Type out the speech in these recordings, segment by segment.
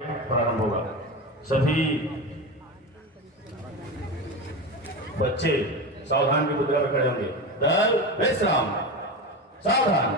प्रारंभ होगा। सभी बच्चे सावधान की मुद्रा में खड़े होंगे। दल विश्राम, सावधान।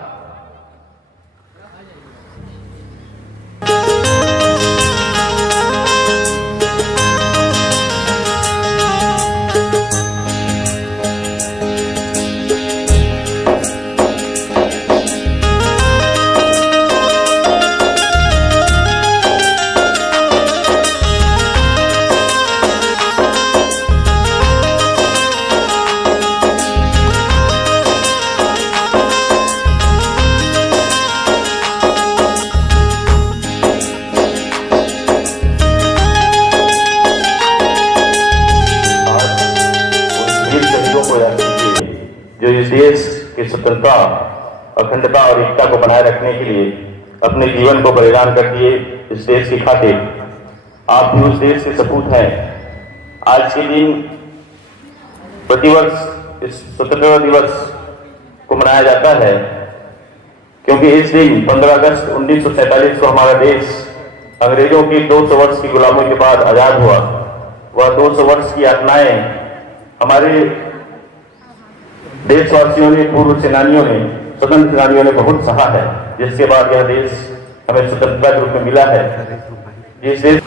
जो इस देश की स्वतंत्रता, अखंडता और एकता को बनाए रखने के लिए अपने जीवन को बलिदान कर दिए इस देश की खातिर। आप भी उस देश के सपूत हैं। आज के दिन प्रतिवर्ष इस स्वतंत्रता दिवस को मनाया जाता है क्योंकि इस दिन 15 अगस्त 1947 को हमारा देश अंग्रेजों की 200 वर्ष की गुलामी के बाद आजाद हुआ। वह 200 वर्ष की यातनाएं हमारे देशवासियों ने, पूर्व सेनानियों ने, स्वतंत्र सेनानियों ने बहुत सहा है, जिसके बाद यह देश हमें स्वतंत्रता के रूप में मिला है। जिस देश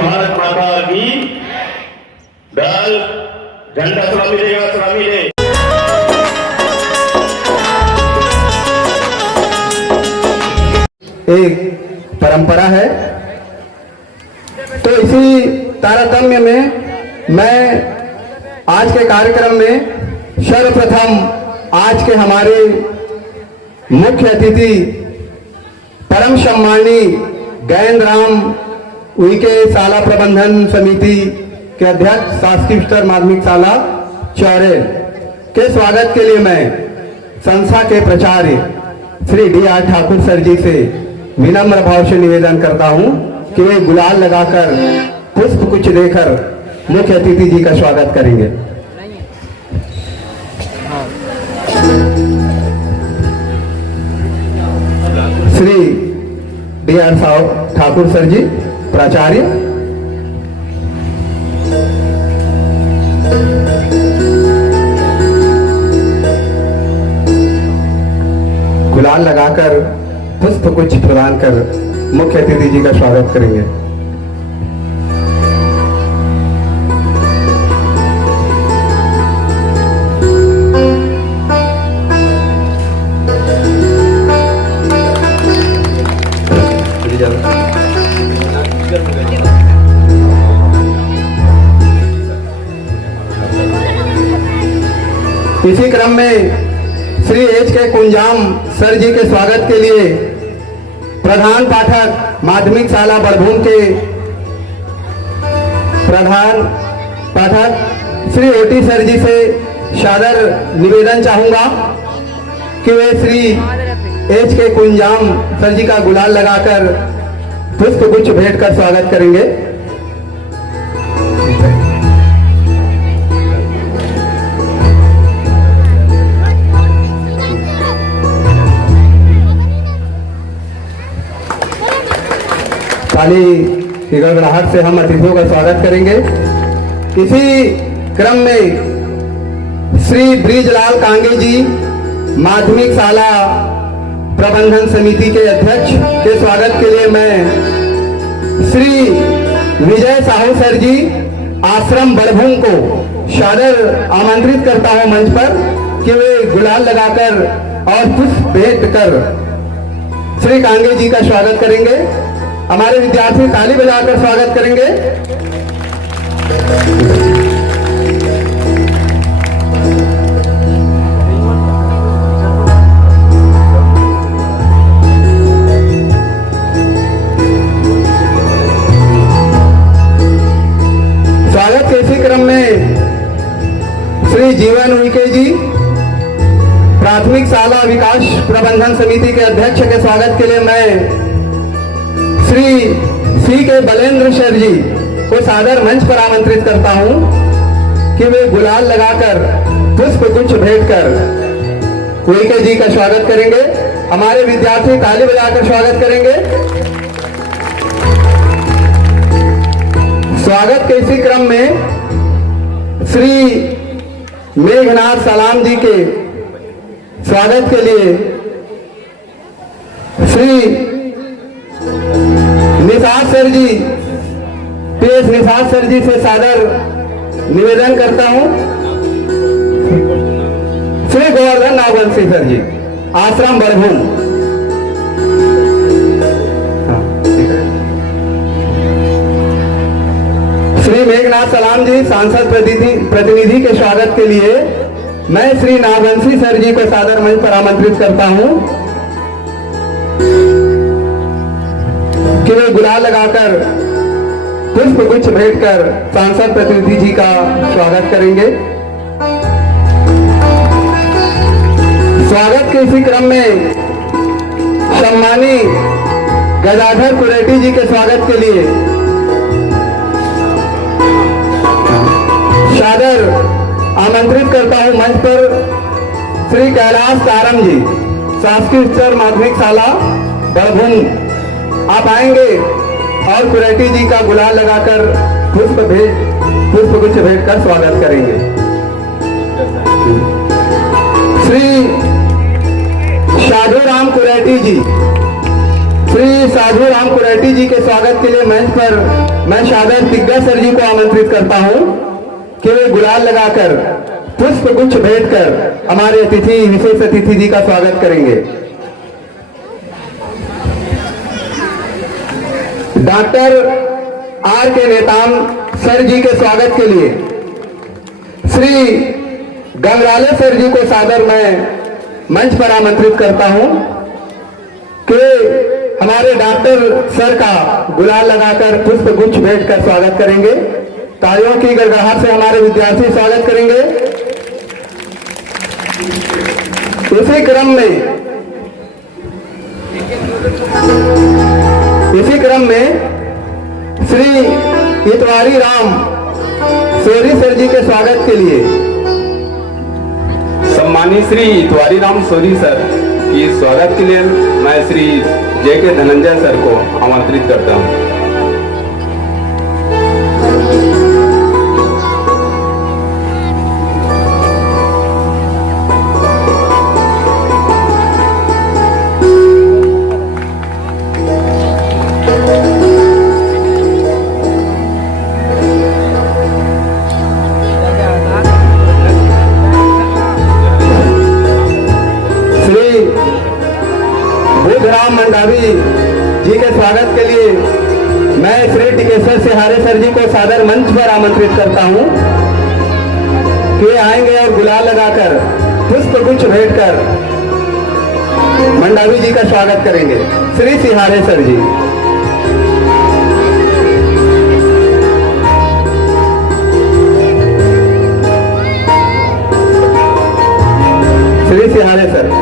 भारत माता की दल झंडा थोड़ा मिलेगा, थोड़ा मिले। एक परंपरा है, तो इसी तारतम्य में मैं आज के कार्यक्रम में सर्वप्रथम आज के हमारे मुख्य अतिथि परम सम्मानी गैंद राम उइके शाला प्रबंधन समिति के अध्यक्ष शासकीय स्तर माध्यमिक शाला चौरे के स्वागत के लिए मैं संस्था के प्राचार्य श्री D.R. ठाकुर सर जी से विनम्र भाव से निवेदन करता हूं कि वे गुलाल लगाकर पुष्प कुछ देकर मुख्य अतिथि जी का स्वागत करेंगे। श्री D.R. ठाकुर सर जी प्राचार्य, गुलाल लगाकर पुष्प कुछ प्रदान कर मुख्य अतिथि जी का स्वागत करेंगे। इसी क्रम में श्री H.K. कुंजाम सर जी के स्वागत के लिए प्रधान पाठक माध्यमिक शाला बड़भूम के प्रधान पाठक श्री O.T. सर जी से सादर निवेदन चाहूंगा कि वे श्री H.K. कुंजाम सर जी का गुलाल लगाकर पुष्प गुच्छ भेंट कर स्वागत करेंगे। ताली की गड़गड़ाहट से हम अतिथियों का स्वागत करेंगे। इसी क्रम में श्री ब्रिजलाल कांगे जी माध्यमिक शाला प्रबंधन समिति के अध्यक्ष के स्वागत के लिए मैं श्री विजय साहू सर जी आश्रम बड़भूम को सादर आमंत्रित करता हूं मंच पर कि वे गुलाल लगाकर और पुष्प भेंट कर श्री कांगे जी का स्वागत करेंगे। हमारे विद्यार्थी ताली बजाकर स्वागत करेंगे। शाला विकास प्रबंधन समिति के अध्यक्ष के स्वागत के लिए मैं श्री सी के बलेंद्र सर जी को सादर मंच पर आमंत्रित करता हूं कि वे गुलाल लगाकर पुष्प गुच्छ भेंट कर वीके जी का स्वागत करेंगे। हमारे विद्यार्थी ताली बजाकर स्वागत करेंगे। स्वागत के इसी क्रम में श्री मेघनाथ सलाम जी के स्वागत के लिए श्री निषाद सर जी, PS निषाद सर जी से सादर निवेदन करता हूं। श्री गोवर्धन नागवंशी सर जी, आश्रम बड़भूम। श्री मेघनाथ सलाम जी सांसद प्रतिनिधि के स्वागत के लिए मैं श्री नागवंशी सर जी को सादर मंच पर आमंत्रित करता हूं कि वे गुलाल लगाकर पुष्प गुच्छ भेंट कर सांसद प्रतिनिधि जी का स्वागत करेंगे। स्वागत के इसी क्रम में सम्मानी गजाधर कुरेटी जी के स्वागत के लिए सादर आमंत्रित करता हूं मंच पर श्री कैलाश तारम जी, शासकीय उच्चतर माध्यमिक शाला बड़भूम। आप आएंगे और कुरेटी जी का गुलाल लगाकर पुष्प गुच्छ भेंट कर स्वागत करेंगे। श्री साधु राम कुरेटी जी, श्री साधु राम कुरेटी जी के स्वागत के लिए मंच पर मैं सादर दिग्गज सर जी को आमंत्रित करता हूं कि वे गुलाल लगाकर पुष्प गुच्छ भेंट कर हमारे अतिथि, विशेष अतिथि जी का स्वागत करेंगे। डॉक्टर R के नेताम सर जी के स्वागत के लिए श्री गंगराले सर जी को सादर मैं मंच पर आमंत्रित करता हूं कि हमारे डॉक्टर सर का गुलाल लगाकर पुष्प गुच्छ भेंट कर स्वागत करेंगे। तालियों की गड़गड़ाहट से हमारे विद्यार्थी स्वागत करेंगे। इसी क्रम में श्री इतवारी राम सोरी सर जी के स्वागत के लिए सम्मानित श्री इतवारी राम सोरी सर की स्वागत के लिए मैं श्री JK धनंजय सर को आमंत्रित करता हूं। जी के स्वागत के लिए मैं श्री टिकेश्वर सिहारे सर जी को सादर मंच पर आमंत्रित करता हूं कि आएंगे और गुलाल लगाकर पुष्प गुच्छ भेंट कर मंडावी जी का स्वागत करेंगे। श्री सिहारे सर जी, श्री सिहारे सर।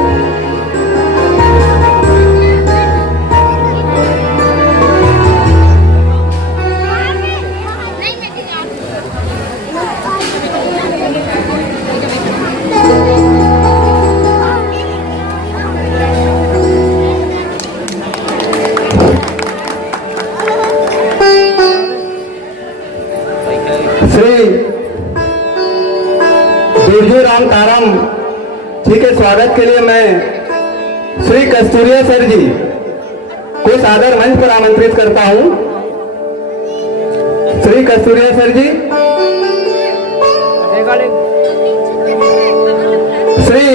श्री दुर्जू राम तारम जी के स्वागत के लिए मैं श्री कस्तूरिया सर जी को सादर मंच पर आमंत्रित करता हूं। श्री कस्तूरिया सर जी, श्री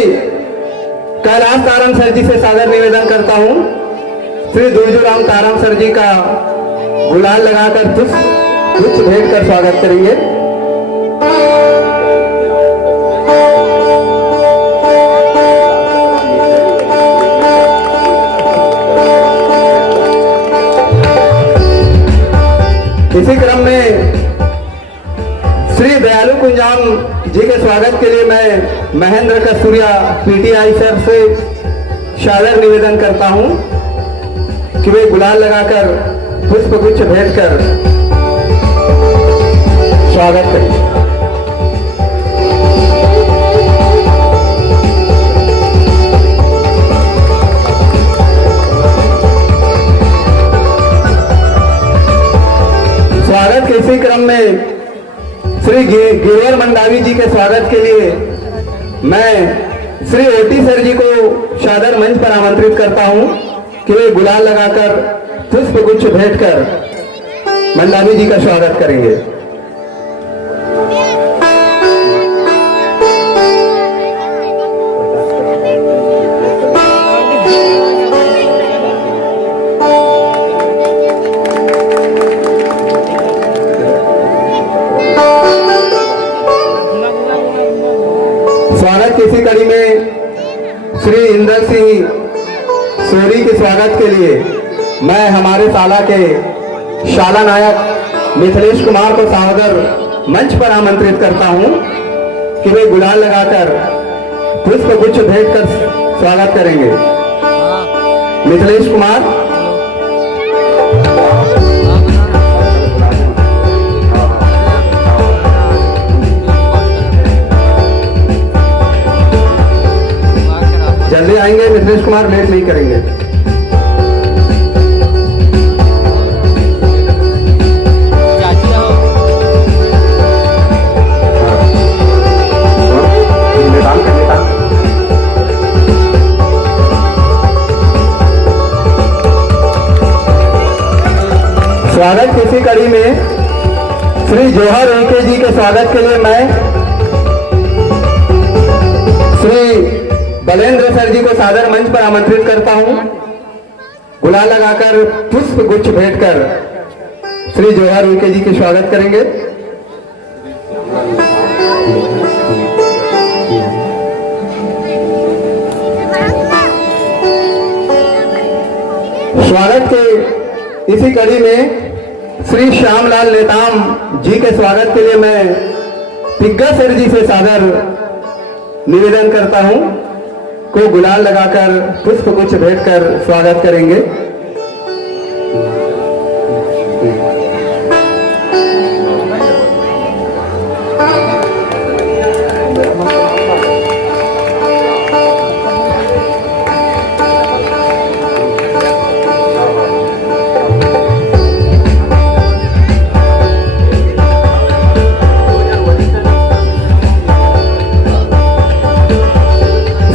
कैलाश तारम सर जी से सादर निवेदन करता हूं श्री दुर्जू राम तारम सर जी का गुलाल लगाकर पुष्प भेंट कर स्वागत करेंगे। इसी क्रम में श्री दयालु कुंज कुंजाम जी के स्वागत के लिए मैं महेंद्र कस्तूरिया पीटीआई सर से सादर निवेदन करता हूं कि वे गुलाल लगाकर पुष्प गुच्छ भेंट कर स्वागत करें। स्वागत के इसी क्रम में श्री गिरिवर मंडावी जी के स्वागत के लिए मैं श्री ओटी सर जी को सादर मंच पर आमंत्रित करता हूं कि वे गुलाल लगाकर पुष्प गुच्छ भेंट कर मंडावी जी का स्वागत करेंगे। स्वागत की इसी कड़ी में श्री इंदर सिंह सोरी के स्वागत के लिए मैं हमारे शाला के शाला नायक मिथिलेश कुमार को सादर मंच पर आमंत्रित करता हूं कि वे गुलाल लगाकर पुष्प गुच्छ भेंट कर स्वागत करेंगे। मिथिलेश कुमार। जल्दी आएंगे मिथिलेश कुमार, लेट नहीं करेंगे। स्वागत किसी कड़ी में श्री जौहर एके जी के स्वागत के लिए मैं श्री बलेंद्र सर जी को सादर मंच पर आमंत्रित करता हूं। गुलाल लगाकर पुष्प गुच्छ भेंट कर श्री जौहर एके जी के स्वागत करेंगे। स्वागत के इसी कड़ी में श्री श्यामलाल नेताम जी के स्वागत के लिए मैं पिग्गा सर जी से सादर निवेदन करता हूं को गुलाल लगाकर पुष्प गुच्छ भेंट कर स्वागत करेंगे।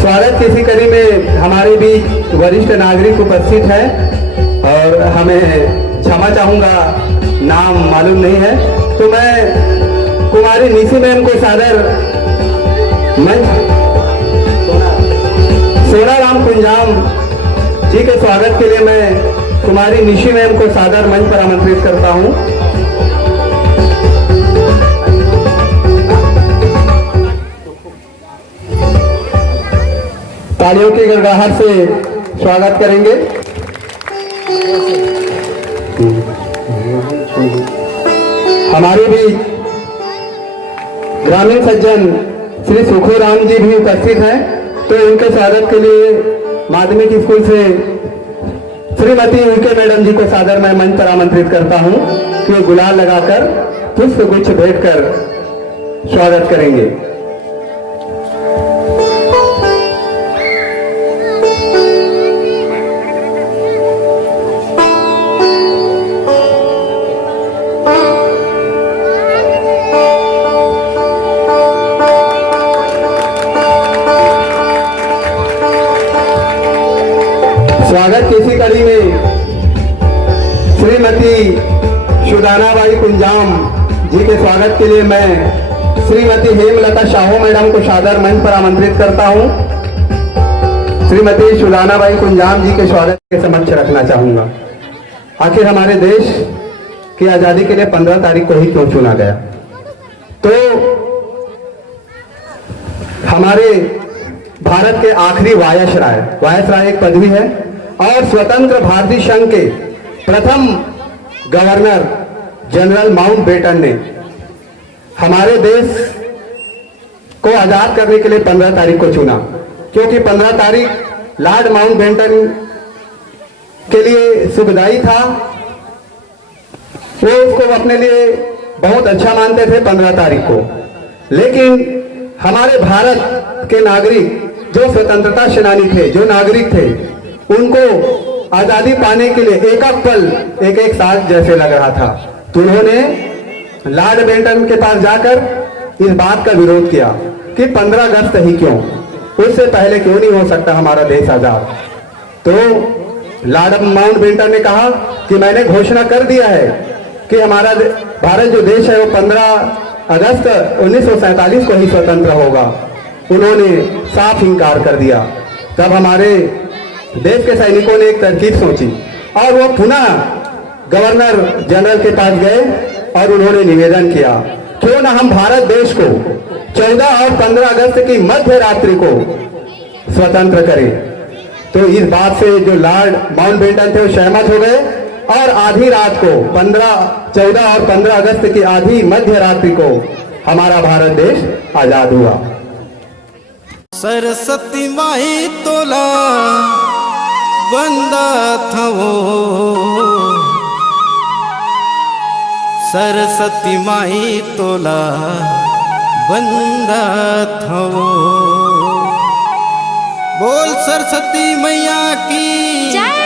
स्वागत किसी कड़ी में हमारे बीच वरिष्ठ नागरिक उपस्थित हैं और हमें क्षमा चाहूंगा, नाम मालूम नहीं है, तो मैं कुमारी निशी मैम को सादर मंच सोनाराम कुंजाम जी के स्वागत के लिए मैं कुमारी निशी मैम को सादर मंच पर आमंत्रित करता हूं। तालियों की गड़गड़ाहट से स्वागत करेंगे। हमारे भी ग्रामीण सज्जन श्री सुखोराम जी भी उपस्थित हैं, तो इनके स्वागत के लिए माध्यमिक स्कूल से श्रीमती यूके मैडम जी को सादर मैं मंच पर आमंत्रित करता हूं कि गुलाल लगाकर पुष्प गुच्छ भेंट कर स्वागत करेंगे। स्वागत की इसी कड़ी में श्रीमती सुदानाबाई कुंजाम जी के स्वागत के लिए मैं श्रीमती हेमलता शाहू मैडम को सादर मंच पर आमंत्रित करता हूं। श्रीमती सुदानाबाई कुंजाम जी के स्वागत के समक्ष रखना चाहूंगा। आखिर हमारे देश की आजादी के लिए 15 तारीख को ही क्यों चुना गया? तो हमारे भारत के आखिरी वायसराय एक पदवी है और स्वतंत्र भारतीय संघ के प्रथम गवर्नर जनरल माउंटबेटन ने हमारे देश को आजाद करने के लिए 15 तारीख को चुना, क्योंकि 15 तारीख लॉर्ड माउंटबेटन के लिए सुखदायी था। वो उसको अपने लिए बहुत अच्छा मानते थे 15 तारीख को। लेकिन हमारे भारत के नागरिक जो स्वतंत्रता सेनानी थे, जो नागरिक थे, उनको आजादी पाने के लिए एक एक पल एक एक साल जैसे लग रहा था। तो उन्होंने लॉर्ड माउंटबेटन के पास जाकर इस बात का विरोध किया कि 15 अगस्त ही क्यों, उससे पहले क्यों नहीं हो सकता हमारा देश आजाद। तो लॉर्ड माउंटबेटन ने कहा कि मैंने घोषणा कर दिया है कि हमारा भारत जो देश है वो 15 अगस्त 1947 को ही स्वतंत्र होगा। उन्होंने साफ इनकार कर दिया। तब हमारे देश के सैनिकों ने एक तरकीब सोची और वो पुनः गवर्नर जनरल के पास गए और उन्होंने निवेदन किया, क्यों ना हम भारत देश को 14 और 15 अगस्त की मध्य रात्रि को स्वतंत्र करें। तो इस बात से जो लॉर्ड माउंटबेटन थे वो सहमत हो गए और आधी रात को 14 और 15 अगस्त की आधी मध्य रात्रि को हमारा भारत देश आजाद हुआ। सरस्वती माई तोला बंदा था वो, सरस्वती माई तोला बंदा था वो। बोल सरस्वती मैया की जय।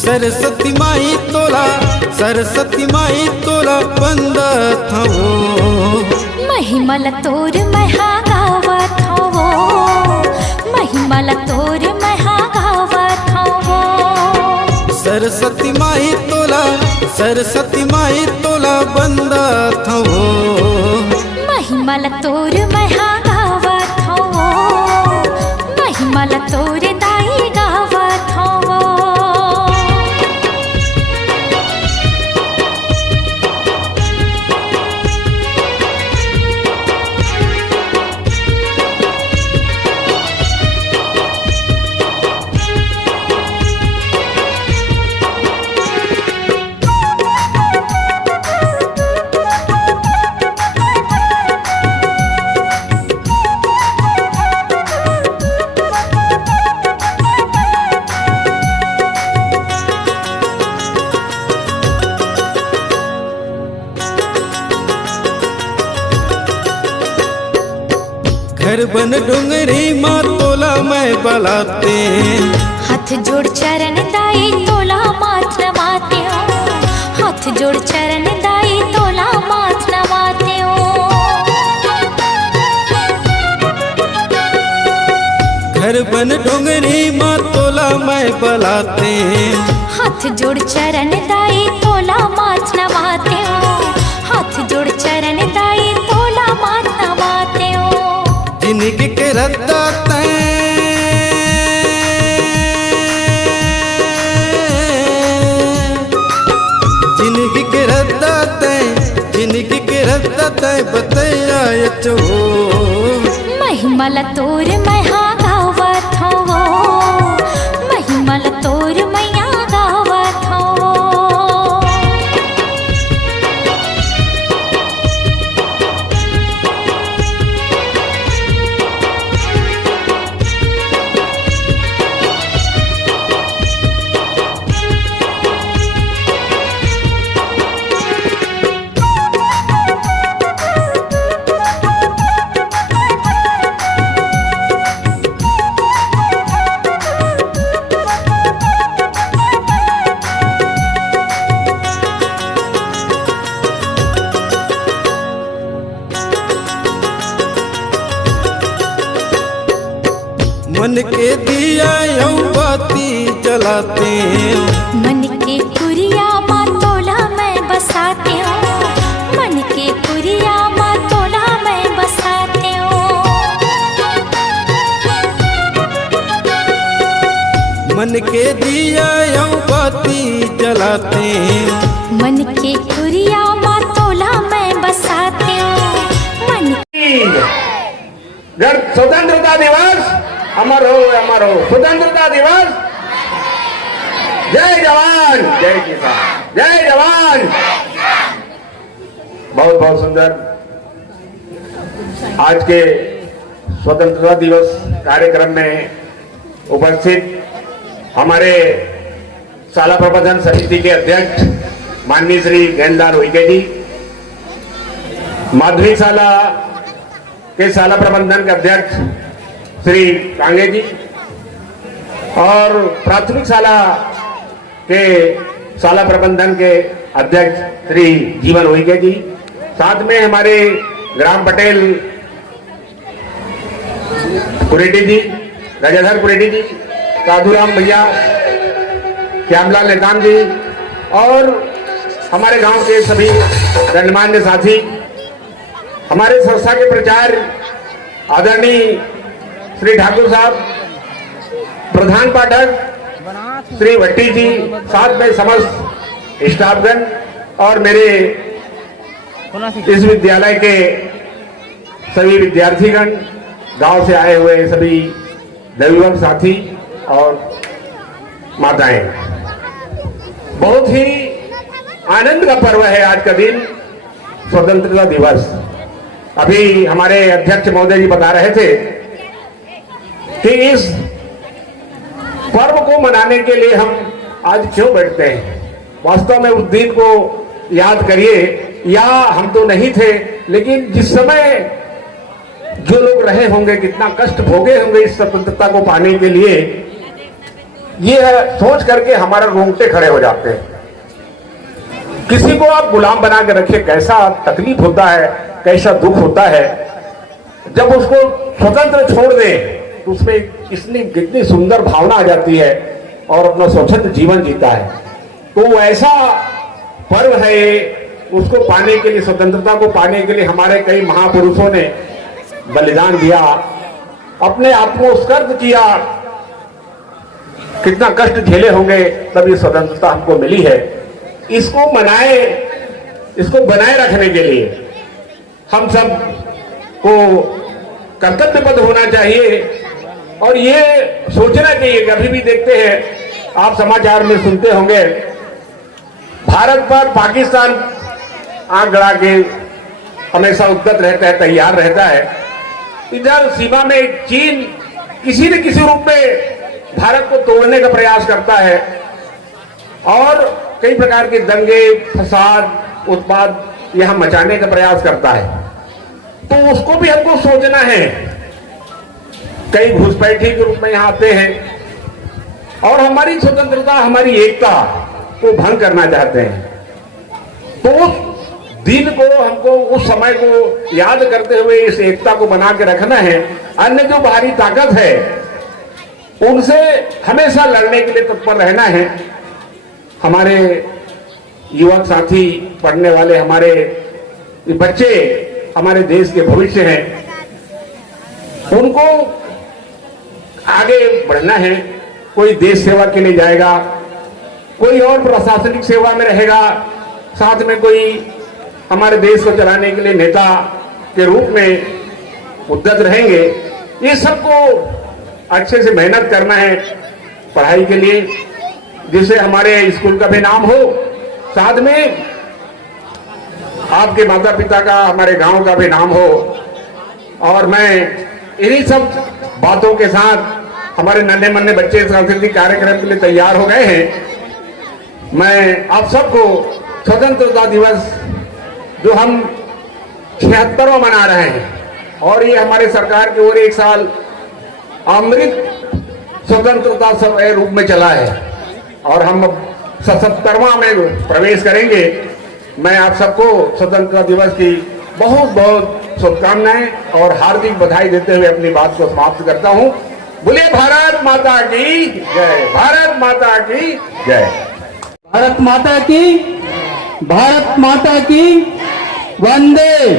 सरस्वती माई तोला, सरस्वती माई तोला बंदा था वो, महिमल तोर महा गावा था वो, महिमल तोर महा गावा था वो। सरस्वती माई तोला, सरस्वती माई तोला बंदा था वो, महिमल तोर महा गावा था वो, महिमल तोर दाई गावा था वो। घर बन डोंगरी माँ तोला मैं बलाते, हाथ जोड़ चरण दाई तोला माथ नवाते हो, हाथ जोड़ चरण दाई तोला माथ नवाते हो। घर बन डोंगरी माँ तोला मैं बलाते, हाथ जोड़ चरण दाई तोला माथ नवाते हो, हाथ जोड़ चरण दाई तोला माथ नवाते हो। जिंदगी के रद्दा तैं, जिंदगी के रद्दा तैं, जिंदगी के रद्दा तैं बतैया चो। महिमल तोर महा गावा था वो, महिमल तोर मैया गावा था वो। मन के दिया यौ बाती जलाते, मन के कुरिया माँ तोला मैं बसा बसाती हूँ, मन के पुरिया माँ तोला मैं बसाती हूँ। मन के दिया यूं बाती जलाते हैं, मन के पुरिया माँ तोला मैं बसाती हूँ, मन स्वतंत्रता दिवस अमर हो स्वतंत्रता दिवस। जय जवान जय किसान जय जवान। बहुत बहुत सुंदर आज के स्वतंत्रता दिवस कार्यक्रम में उपस्थित हमारे शाला प्रबंधन समिति के अध्यक्ष माननीय श्री गैंदार उइके जी, माध्यमिक शाला के शाला प्रबंधन के अध्यक्ष श्री कांगे जी और प्राथमिक शाला के शाला प्रबंधन के अध्यक्ष श्री जीवन उइके जी, साथ में हमारे ग्राम पटेल कुरेटी जी, गजाधर कुरेटी जी, साधुराम भैया, श्यामलाल नेताम जी और हमारे गांव के सभी गणमान्य साथी, हमारे संस्था के प्राचार्य आदरणीय श्री ठाकुर साहब, प्रधान पाठक श्री भट्टी जी, साथ में समस्त स्टाफगण और मेरे इस विद्यालय के सभी विद्यार्थीगण, गांव से आए हुए सभी दैववंत साथी और माताएं, बहुत ही आनंद का पर्व है आज का दिन, स्वतंत्रता दिवस। अभी हमारे अध्यक्ष महोदय जी बता रहे थे कि इस पर्व को मनाने के लिए हम आज क्यों बैठते हैं। वास्तव में उस दिन को याद करिए, या हम तो नहीं थे, लेकिन जिस समय जो लोग रहे होंगे, कितना कष्ट भोगे होंगे इस स्वतंत्रता को पाने के लिए, ये सोच करके हमारा रोंगटे खड़े हो जाते हैं। किसी को आप गुलाम बना के रखिए, कैसा तकलीफ होता है, कैसा दुख होता है। जब उसको स्वतंत्र छोड़ दे तो उसमें कितनी सुंदर भावना आ जाती है और अपना स्वतंत्र जीवन जीता है। तो ऐसा पर्व है ये, उसको पाने के लिए, स्वतंत्रता को पाने के लिए हमारे कई महापुरुषों ने बलिदान दिया, अपने आप को उत्सर्ग किया, कितना कष्ट झेले होंगे तब ये स्वतंत्रता हमको मिली है। इसको इसको बनाए रखने के लिए हम सब को कर्तव्यबद्ध होना चाहिए और ये सोचना चाहिए कि अभी भी देखते हैं, आप समाचार में सुनते होंगे, भारत पर पाकिस्तान आंख गड़ा के हमेशा उद्यत रहता है, तैयार रहता है। इधर सीमा में चीन किसी न किसी रूप में भारत को तोड़ने का प्रयास करता है और कई प्रकार के दंगे, फसाद, उत्पाद यहां मचाने का प्रयास करता है। तो उसको भी हमको सोचना है। कई घुसपैठी के रूप में यहां आते हैं और हमारी स्वतंत्रता, हमारी एकता को भंग करना चाहते हैं। तो उस दिन को हमको, उस समय को याद करते हुए इस एकता को बना के रखना है। अन्य जो बाहरी ताकत है उनसे हमेशा लड़ने के लिए तत्पर रहना है। हमारे युवक साथी, पढ़ने वाले हमारे बच्चे हमारे देश के भविष्य हैं, उनको आगे बढ़ना है। कोई देश सेवा के लिए जाएगा, कोई और प्रशासनिक सेवा में रहेगा, साथ में कोई हमारे देश को चलाने के लिए नेता के रूप में उद्यत रहेंगे। ये सबको अच्छे से मेहनत करना है पढ़ाई के लिए, जिससे हमारे स्कूल का भी नाम हो, साथ में आपके माता पिता का, हमारे गांव का भी नाम हो। और मैं इन्हीं सब बातों के साथ हमारे नन्हे मुन्ने बच्चे सांस्कृतिक कार्यक्रम के लिए तैयार हो गए हैं। मैं आप सबको स्वतंत्रता दिवस जो हम 76वां मना रहे हैं और ये हमारे सरकार की ओर एक साल अमृत स्वतंत्रता रूप में चला है और हम 77वां में प्रवेश करेंगे। मैं आप सबको स्वतंत्रता दिवस की बहुत बहुत शुभकामनाएं और हार्दिक बधाई देते हुए अपनी बात को समाप्त करता हूं। बोलिए भारत माता की जय, भारत माता की जय, भारत माता की भारत माता की वंदे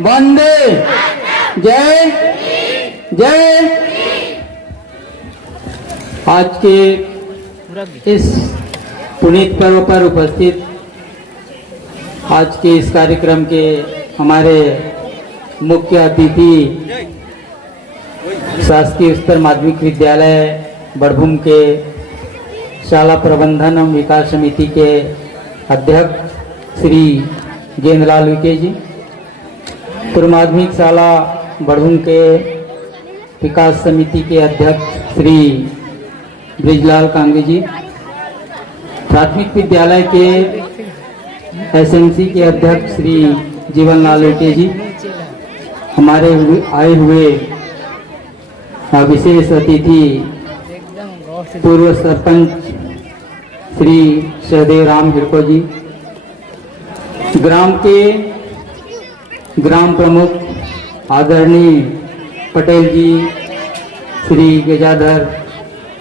वंदे जय जय। आज के इस पुनीत पर्व पर उपस्थित आज के इस कार्यक्रम के हमारे मुख्य अतिथि शासकीय उच्चतर माध्यमिक विद्यालय बड़भूम के शाला प्रबंधन एवं विकास समिति के अध्यक्ष श्री गेंदलाल विके जी, पूर्व माध्यमिक शाला बड़भूम के विकास समिति के अध्यक्ष श्री ब्रिजलाल कांगे जी, प्राथमिक विद्यालय के एसएमसी के अध्यक्ष श्री जीवनलाल विके जी, हमारे आए हुए विशेष अतिथि पूर्व सरपंच श्री सहदेव राम हिड़को जी, ग्राम के ग्राम प्रमुख आदरणीय पटेल जी श्री गजाधर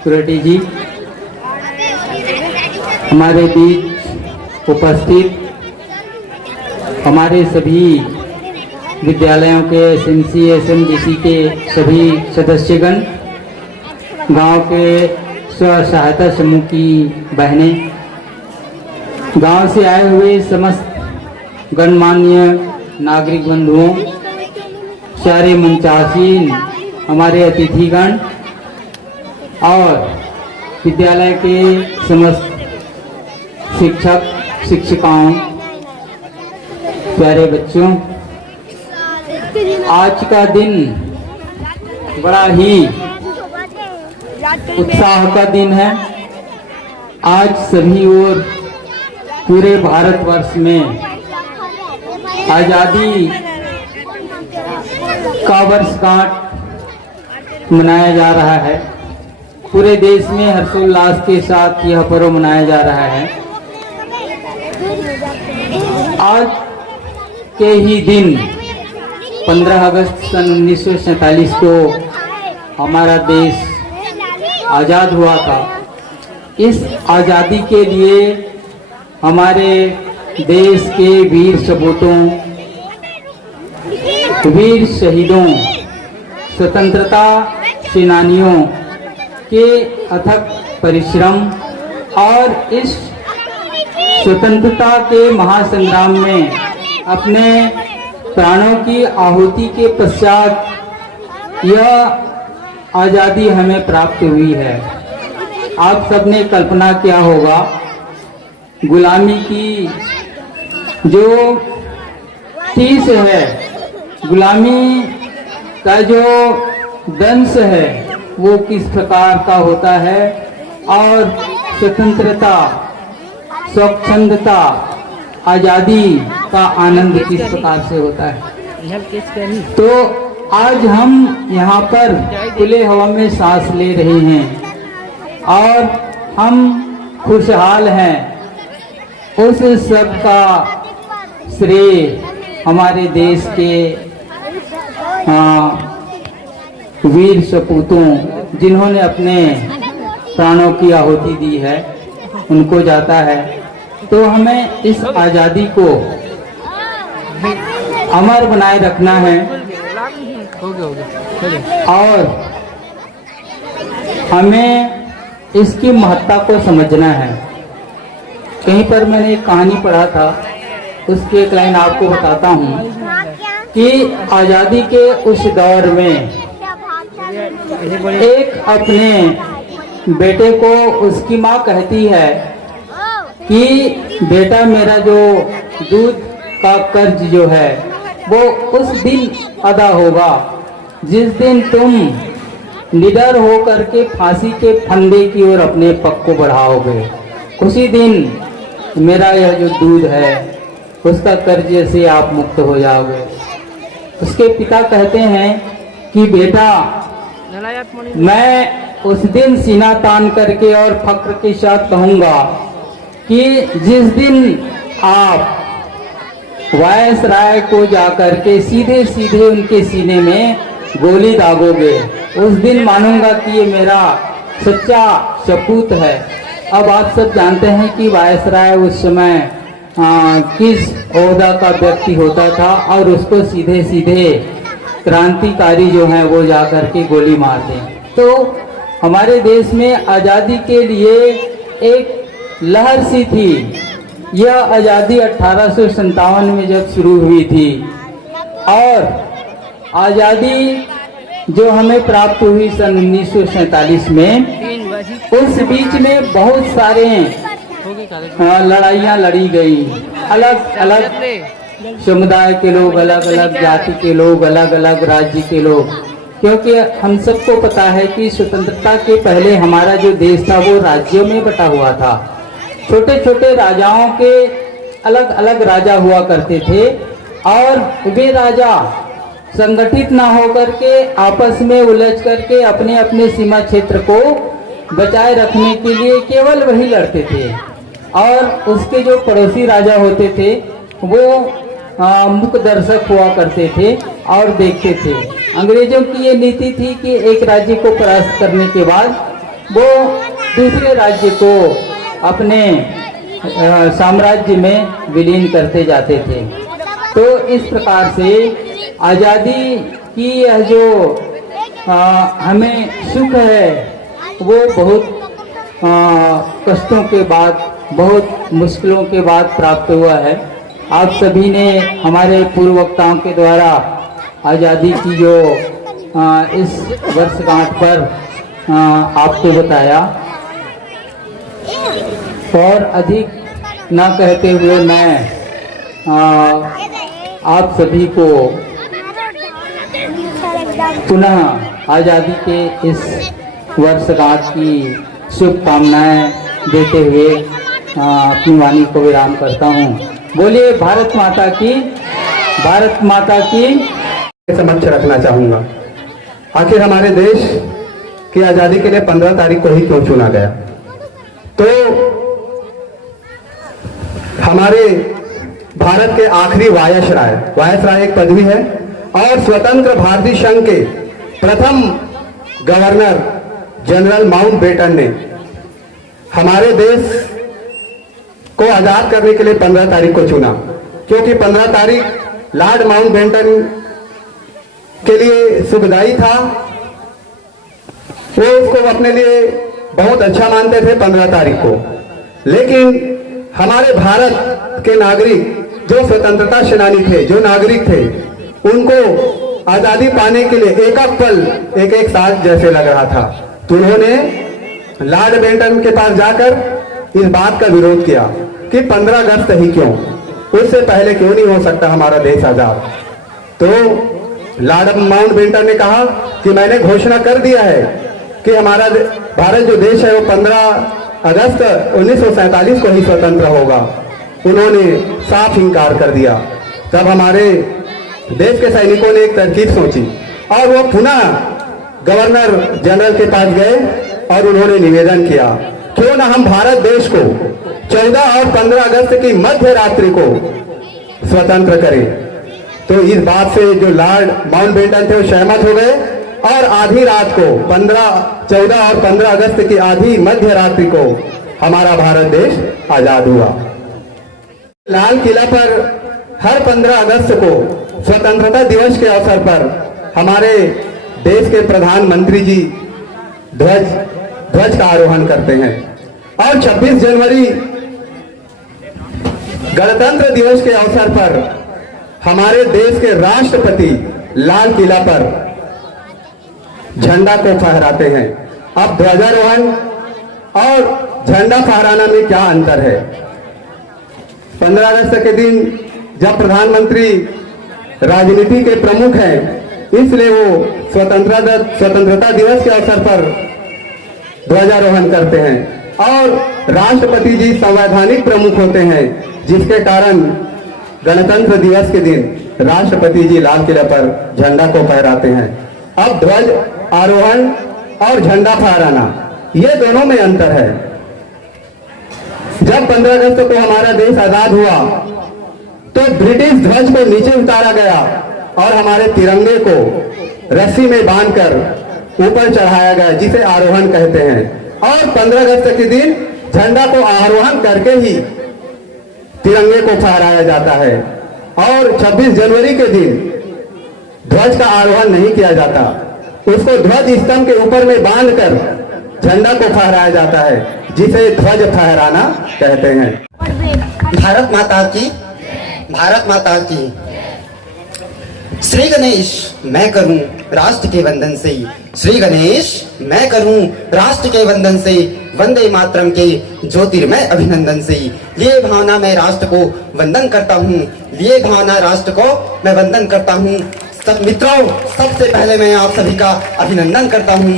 सुरेटी जी, हमारे बीच उपस्थित हमारे सभी विद्यालयों के एसएमसी एसएमडीसी के सभी सदस्यगण, गांव के स्व सहायता समूह की बहनें, गांव से आए हुए समस्त गणमान्य नागरिक बंधुओं, सारे मंचासीन हमारे अतिथिगण और विद्यालय के समस्त शिक्षक शिक्षिकाओं, प्यारे बच्चों, आज का दिन बड़ा ही उत्साह का दिन है। आज सभी ओर पूरे भारतवर्ष में आजादी का वर्षगांठ मनाया जा रहा है। पूरे देश में हर्षोल्लास के साथ यह पर्व मनाया जा रहा है। आज के ही दिन 15 अगस्त सन 1947 को हमारा देश आज़ाद हुआ था। इस आज़ादी के लिए हमारे देश के वीर सपूतों, वीर शहीदों, स्वतंत्रता सेनानियों के अथक परिश्रम और इस स्वतंत्रता के महासंग्राम में अपने प्राणों की आहुति के पश्चात यह आज़ादी हमें प्राप्त हुई है। आप सबने कल्पना किया होगा, गुलामी की जो टीस है, गुलामी का जो दंश है वो किस प्रकार का होता है और स्वतंत्रता, स्वच्छंदता, आज़ादी का आनंद किस प्रकार से होता है। तो आज हम यहाँ पर खुले हवा में सांस ले रहे हैं और हम खुशहाल हैं। उस सब का श्रेय हमारे देश के वीर सपूतों, जिन्होंने अपने प्राणों की आहुति दी है, उनको जाता है। तो हमें इस आज़ादी को अमर बनाए रखना है और हमें इसकी महत्ता को समझना है। कहीं पर मैंने एक कहानी पढ़ा था, उसकी एक लाइन आपको बताता हूँ कि आज़ादी के उस दौर में एक अपने बेटे को उसकी माँ कहती है कि बेटा, मेरा जो दूध का कर्ज जो है वो उस दिन अदा होगा जिस दिन तुम निडर होकर के फांसी के फंदे की ओर अपने पग को बढ़ाओगे। उसी दिन मेरा यह जो दूध है उसका कर्ज से आप मुक्त हो जाओगे। उसके पिता कहते हैं कि बेटा, मैं उस दिन सीना तान करके और फक्र के साथ कहूँगा कि जिस दिन आप वायसराय को जाकर के सीधे सीधे उनके सीने में गोली दागोगे, उस दिन मानूंगा कि ये मेरा सच्चा सपूत है। अब आप सब जानते हैं कि वायसराय उस समय किस ओहदा का व्यक्ति होता था और उसको सीधे सीधे क्रांतिकारी जो हैं वो जा कर के गोली मार दें। तो हमारे देश में आज़ादी के लिए एक लहर सी थी। यह आज़ादी 1857 में जब शुरू हुई थी और आज़ादी जो हमें प्राप्त हुई सन 1947 में, उस बीच में बहुत सारे लड़ाइयाँ लड़ी गई। अलग अलग समुदाय के लोग, अलग अलग जाति के लोग, अलग अलग राज्य के लोग, क्योंकि हम सबको पता है कि स्वतंत्रता के पहले हमारा जो देश था वो राज्यों में बटा हुआ था। छोटे छोटे राजाओं के अलग अलग राजा हुआ करते थे और वे राजा संगठित ना होकर के आपस में उलझ करके अपने अपने सीमा क्षेत्र को बचाए रखने के लिए केवल वही लड़ते थे और उसके जो पड़ोसी राजा होते थे वो मुख्य दर्शक हुआ करते थे और देखते थे। अंग्रेजों की ये नीति थी कि एक राज्य को परास्त करने के बाद वो दूसरे राज्य को अपने साम्राज्य में विलीन करते जाते थे। तो इस प्रकार से आज़ादी की यह जो हमें सुख है वो बहुत कष्टों के बाद, बहुत मुश्किलों के बाद प्राप्त हुआ है। आप सभी ने हमारे पूर्व वक्ताओं के द्वारा आज़ादी की जो इस वर्षगांठ पर आपको बताया, और अधिक ना कहते हुए मैं आप सभी को पुनः आज़ादी के इस वर्षगांठ की शुभकामनाएं देते हुए अपनी वाणी को विराम करता हूँ। बोलिए भारत माता की, भारत माता की। समक्ष रखना चाहूंगा, आखिर हमारे देश की आजादी के लिए 15 तारीख को ही क्यों चुना गया? तो हमारे भारत के आखिरी वायसराय एक पदवी है और स्वतंत्र भारतीय संघ के प्रथम गवर्नर जनरल माउंटबेटन ने हमारे देश को आजाद करने के लिए 15 तारीख को चुना, क्योंकि 15 तारीख लॉर्ड माउंटबेटन के लिए सुखदायी था। वो उसको अपने लिए बहुत अच्छा मानते थे 15 तारीख को। लेकिन हमारे भारत के नागरिक जो स्वतंत्रता सेनानी थे, जो नागरिक थे, उनको आजादी पाने के लिए एक एक पल एक एक साल जैसे लग रहा था। तो उन्होंने लॉर्ड माउंटबेटन के पास जाकर इस बात का विरोध किया कि 15 अगस्त ही क्यों, उससे पहले क्यों नहीं हो सकता हमारा देश आजाद। तो लॉर्ड माउंटबेटन ने कहा कि मैंने घोषणा कर दिया है कि हमारा भारत जो देश है वो 15 अगस्त 1947 को ही स्वतंत्र होगा। उन्होंने साफ इनकार कर दिया। तब हमारे देश के सैनिकों ने एक तरकीब सोची और वो पुनः गवर्नर जनरल के पास गए और उन्होंने निवेदन किया, क्यों ना हम भारत देश को 14 और 15 अगस्त की मध्य रात्रि को स्वतंत्र करें। तो इस बात से जो लॉर्ड माउंटबेटन थे वो सहमत हो गए और आधी रात को 14 और 15 अगस्त की आधी मध्य रात्रि को हमारा भारत देश आजाद हुआ। लाल किला पर हर 15 अगस्त को स्वतंत्रता दिवस के अवसर पर हमारे देश के प्रधानमंत्री जी ध्वज का आरोहण करते हैं और 26 जनवरी गणतंत्र दिवस के अवसर पर हमारे देश के राष्ट्रपति लाल किला पर झंडा को फहराते हैं। अब ध्वजारोहण और झंडा फहराना में क्या अंतर है? 15 अगस्त के दिन जब प्रधानमंत्री राजनीति के प्रमुख हैं, इसलिए वो स्वतंत्रता दिवस के अवसर पर ध्वजारोहण करते हैं और राष्ट्रपति जी संवैधानिक प्रमुख होते हैं, जिसके कारण गणतंत्र दिवस के दिन राष्ट्रपति जी लाल किला पर झंडा को फहराते हैं। अब ध्वज आरोहण और झंडा फहराना, ये दोनों में अंतर है। जब 15 अगस्त को हमारा देश आजाद हुआ तो ब्रिटिश ध्वज को नीचे उतारा गया और हमारे तिरंगे को रस्सी में बांधकर ऊपर चढ़ाया गया, जिसे आरोहण कहते हैं। और 15 अगस्त के दिन झंडा को आरोहण करके ही तिरंगे को फहराया जाता है और 26 जनवरी के दिन ध्वज का आरोहण नहीं किया जाता, उसको ध्वज स्तंभ के ऊपर में बांधकर झंडा को फहराया जाता है, जिसे ध्वज फहराना कहते हैं। भारत माता की श्री गणेश मैं करूं राष्ट्र के वंदन से, श्री गणेश मैं करूं राष्ट्र के वंदन से, वंदे मातरम के ज्योतिर्मय अभिनंदन से। लिए भावना मैं राष्ट्र को वंदन करता हूं, लिए भावना राष्ट्र को मैं वंदन करता हूं। सब मित्रों, सबसे पहले मैं आप सभी का अभिनंदन करता हूं।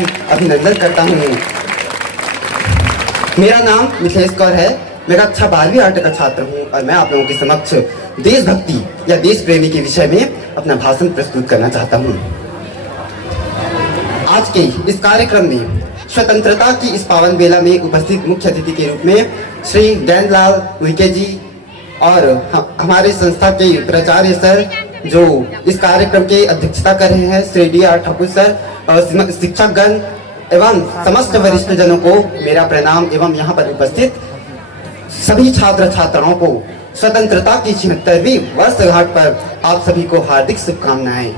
मेरा नाम मिथिलेश कौर है, मैं कक्षा 12वीं आर्ट का छात्र हूं और मैं आप लोगों के समक्ष देशभक्ति या देश प्रेमी के विषय में अपना भाषण प्रस्तुत करना चाहता हूं। आज के इस कार्यक्रम में स्वतंत्रता की इस पावन बेला में उपस्थित मुख्य अतिथि के रूप में श्री ज्ञानलाल उइके जी और हमारे संस्था के प्राचार्य सर जो इस कार्यक्रम की अध्यक्षता कर रहे हैं, श्री D.R. ठाकुर सर और शिक्षकगण एवं समस्त वरिष्ठ जनों को मेरा प्रणाम एवं यहाँ पर उपस्थित सभी छात्र छात्राओं को स्वतंत्रता की 76वीं वर्षगांठ पर आप सभी को हार्दिक शुभकामनाएं।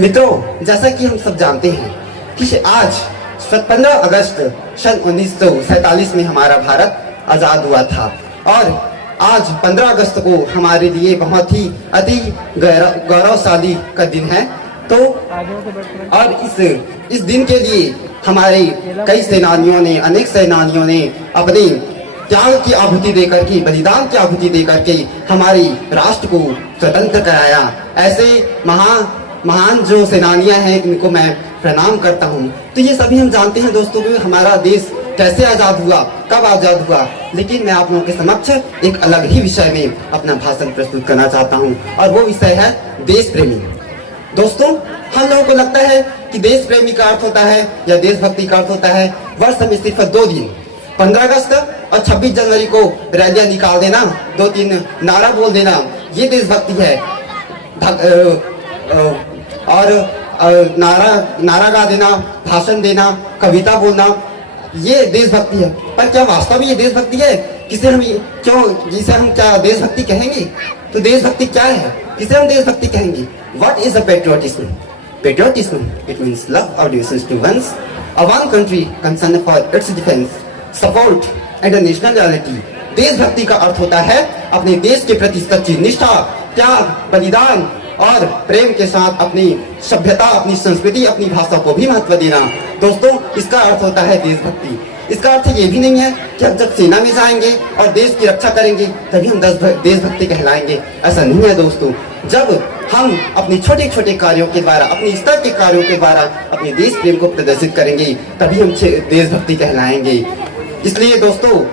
मित्रों, जैसा कि हम सब जानते हैं कि आज 15 अगस्त सन 1947 में हमारा भारत आजाद हुआ था और आज 15 अगस्त को हमारे लिए बहुत ही अति गौरवशाली का दिन है। तो और इस दिन के लिए हमारे कई सेनानियों ने, अनेक सेनानियों ने अपने त्याग की आहुति देकर के, बलिदान की आहुति देकर के हमारे राष्ट्र को स्वतंत्र कराया। ऐसे महान जो सेनानियां हैं, इनको मैं प्रणाम करता हूं। तो ये सभी हम जानते हैं दोस्तों कि हमारा देश कैसे आजाद हुआ, कब आजाद हुआ, लेकिन मैं आप लोगों के समक्ष एक अलग ही विषय में अपना भाषण प्रस्तुत करना चाहता हूं और वो विषय है देश प्रेमी। दोस्तों, हम लोगों को लगता है कि देश प्रेमी का अर्थ होता है या देशभक्ति का अर्थ होता है वर्ष में सिर्फ 2 दिन, 15 अगस्त और 26 जनवरी को रैलियां निकाल देना, 2-3 नारा बोल देना, ये देशभक्ति है। और नारा गा देना, भाषण देना, कविता बोलना, ये देशभक्ति है। पर क्या वास्तव में ये देशभक्ति है? जिसे हम क्या देशभक्ति कहेंगे? तो देशभक्ति क्या है, किसे हम देशभक्ति कहेंगे? What is a patriotism? Patriotism, it means love or devotion to one country concerned for its defense, support and a nationality. देशभक्ति का अर्थ होता है अपने देश के प्रति सच्ची निष्ठा, त्याग, बलिदान और प्रेम के साथ अपनी सभ्यता, अपनी संस्कृति, अपनी भाषा को भी महत्व देना। दोस्तों, इसका अर्थ होता है देशभक्ति। इसका अर्थ ये भी नहीं है कि हम जब सेना में जाएंगे और देश की रक्षा करेंगे तभी हम देशभक्ति कहलाएंगे। ऐसा नहीं है दोस्तों। जब हम अपने छोटे छोटे कार्यों के द्वारा, अपने स्तर के कार्यों के द्वारा अपने देश प्रेम को प्रदर्शित करेंगे तभी हम देशभक्ति कहलाएंगे। इसलिए दोस्तों,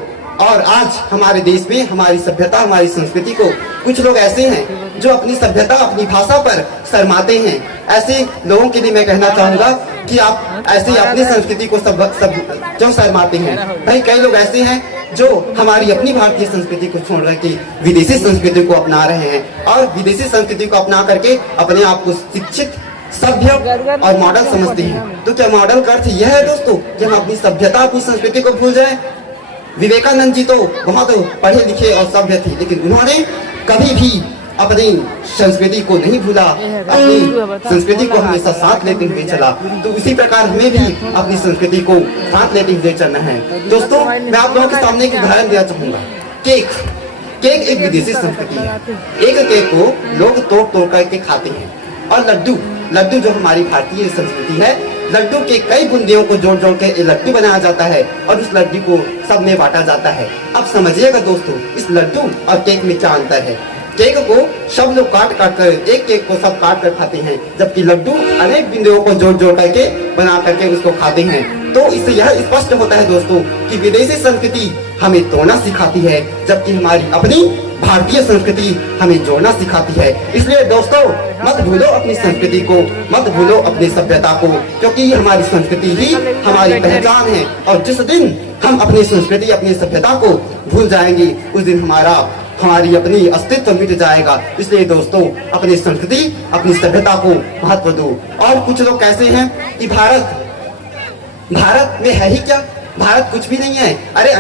और आज हमारे देश में हमारी सभ्यता, हमारी संस्कृति को कुछ लोग ऐसे हैं जो अपनी सभ्यता, अपनी भाषा पर शर्माते हैं। ऐसे लोगों के लिए मैं कहना चाहूंगा कि आप ऐसे अपनी संस्कृति को क्यों शर्माते हैं? भाई, कई लोग ऐसे हैं जो हमारी अपनी भारतीय संस्कृति को छोड़ करके विदेशी संस्कृति को अपना रहे हैं और विदेशी संस्कृति को अपना करके अपने आप को शिक्षित, सभ्य और मॉडल समझते हैं। तो क्या मॉडल का अर्थ यह है दोस्तों कि हम अपनी सभ्यता, अपनी संस्कृति को भूल जाएं? विवेकानंद जी तो बहुत पढ़े लिखे और सभ्य थे, लेकिन उन्होंने कभी भी अपनी संस्कृति को नहीं भूला, अपनी संस्कृति को हमेशा साथ लेते हुए चला। तो उसी प्रकार हमें भी अपनी संस्कृति को साथ लेते हुए चलना है। दोस्तों, मैं आप लोगों के सामने एक उदाहरण देना चाहूंगा। केक एक विदेशी संस्कृति है। एक केक को लोग तोड़ करके खाते हैं और लड्डू जो हमारी भारतीय संस्कृति है, लड्डू के कई बूंदियों को जोड़ के लड्डू बनाया जाता है और उस लड्डू को सब में बांटा जाता है। अब समझिएगा दोस्तों, इस लड्डू और केक में क्या अंतर है। केक को सब लोग काट कर, एक केक को सब काट कर खाते हैं, जबकि लड्डू अनेक बिंदुओं को जोड़ करके बना करके उसको खाते हैं। तो इससे यह स्पष्ट होता है दोस्तों कि विदेशी संस्कृति हमें तोड़ना सिखाती है, जबकि हमारी अपनी भारतीय संस्कृति हमें जोड़ना सिखाती है। इसलिए दोस्तों, मत भूलो अपनी संस्कृति को, मत भूलो अपनी सभ्यता को, क्योंकि ये हमारी संस्कृति ही हमारी पहचान है। और जिस दिन हम अपनी संस्कृति, अपनी सभ्यता को भूल जाएंगे, उस दिन हमारी अपनी अस्तित्व मिट जाएगा। इसलिए दोस्तों, अपनी संस्कृति, अपनी सभ्यता को महत्व दो। और कुछ लोग कैसे हैं कि भारत में है ही क्या, भारत कुछ भी नहीं है। अरे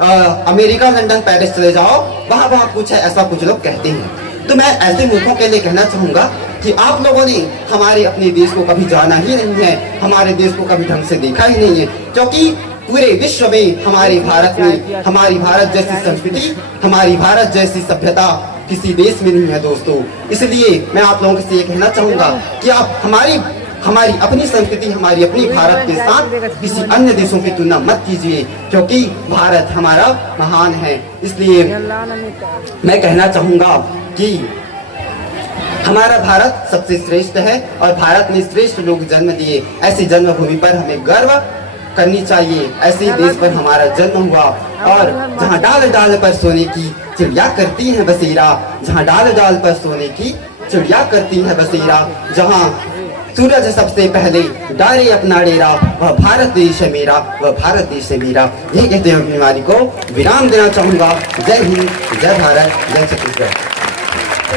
अमेरिका, लंदन, पेरिस चले जाओ, वहाँ वहाँ कुछ है, ऐसा कुछ लोग कहते हैं। तो मैं ऐसे मुल्कों के लिए कहना चाहूँगा कि आप लोगों ने हमारे अपने देश को कभी जाना ही नहीं है, हमारे देश को कभी ढंग से देखा ही नहीं है, क्योंकि पूरे विश्व में हमारे भारत में हमारी भारत जैसी संस्कृति, हमारी भारत जैसी सभ्यता किसी देश में नहीं है दोस्तों। इसलिए मैं आप लोगों से ये कहना चाहूँगा कि आप हमारी अपनी संस्कृति, हमारी अपनी भारत के साथ किसी अन्य देशों की तुलना मत कीजिए, क्योंकि भारत हमारा महान है। इसलिए मैं कहना चाहूँगा कि हमारा भारत सबसे श्रेष्ठ है और भारत में श्रेष्ठ लोग जन्म दिए। ऐसी जन्मभूमि पर हमें गर्व करनी चाहिए। ऐसे देश पर हमारा जन्म हुआ और जहाँ डाल डाल पर सोने की चिड़िया करती है बसेरा, जहाँ डाल डाल पर सोने की चिड़िया करती है बसेरा, जहाँ सूरज सबसे पहले डाले अपना डेरा, वह भारत देश है मेरा, वह भारत देश है मेरा। यही कहते हुए अपनी वाणी को विराम देना चाहूँगा। जय हिंद, जय भारत, जय छत्तीसगढ़।